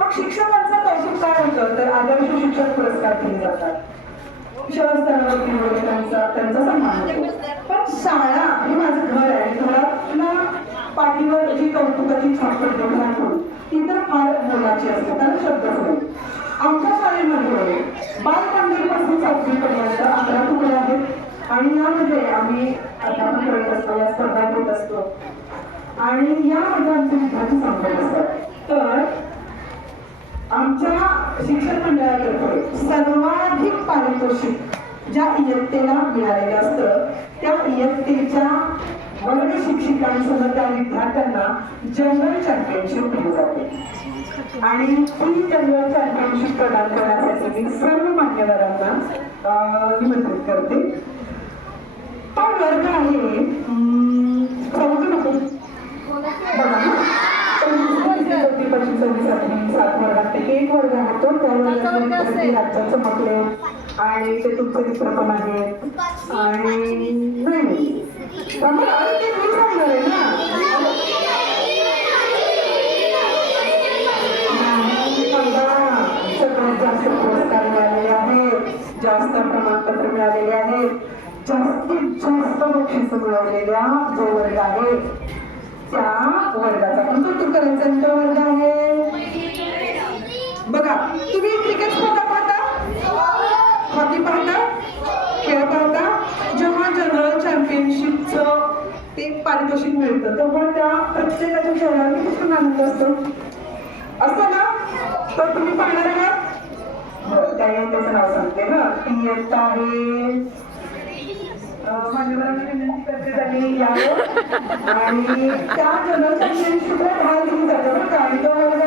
मग शिक्षकांचं कौतुक काय होतं तर आदर्श शिक्षक पुरस्कार दिले जातात, शहरस्तरावरती त्यांचा सन्मान होतो. पण शाळा हे माझं घर आहे, घरातल्या पाठीवर जी कौतुकाची छाप पडते ती तर फार मोलाची असते, त्याला शब्दच नाही. आमच्या शाळेमध्ये बालकामगिरीपासून 7वी पर्यंत 11 तुकडे आहेत आणि यामध्ये आम्ही अध्यापन करत असतो, या स्पर्धा घेत असतो आणि यामध्ये आमचे विद्यार्थी सांगत असतात. तर आमच्या शिक्षण मंडळातर्फे सर्वाधिक पारितोषिक ज्या इयत्तेला मिळालेलं असतं त्या इयत्तेच्या वर्ग शिक्षिकांसह त्या विद्यार्थ्यांना जनरल चॅम्पियनशिप दिली जाते आणि ती जनरल चॅम्पियनशिप प्रदान करण्यासाठी मी सर्व मान्यवरांना निमंत्रित करते. तो वर्ग आहे सात वर्गापैकी एक वर्ग आहे तो, त्या वर्गामध्ये राज्यात चमकले आणि ते तुमचे मित्र पण आहेत आणि नाही ते मी सांगणार आहे ना. सगळ्यात जास्त पुरस्कार मिळालेले आहेत, जास्त प्रमाणपत्र मिळालेले आहेत, जास्तीत जास्त बक्षीस मिळवलेल्या जो वर्ग आहे त्या वर्गाचा पण कौतुक करायचा तो वर्ग आहे. बघा तुम्ही क्रिकेट स्पर्धा पाहता, हॉकी पाहता, खेळ पाहता, जेव्हा जनरल चॅम्पियनशिपचं ते पारितोषिक मिळतं तेव्हा त्या प्रत्येकाच्या शहरात किती आनंद असतो ना. तर तुम्ही पाहणार आहात त्या त्याचं नाव सांगते ना, ती इयत्ता आहे मान्यवरांना विनंती करते त्यांनी यावं आणि त्या जनरल चॅम्पियनशिपला भाग घेऊन जातं बरं का. आणि तो वर्ग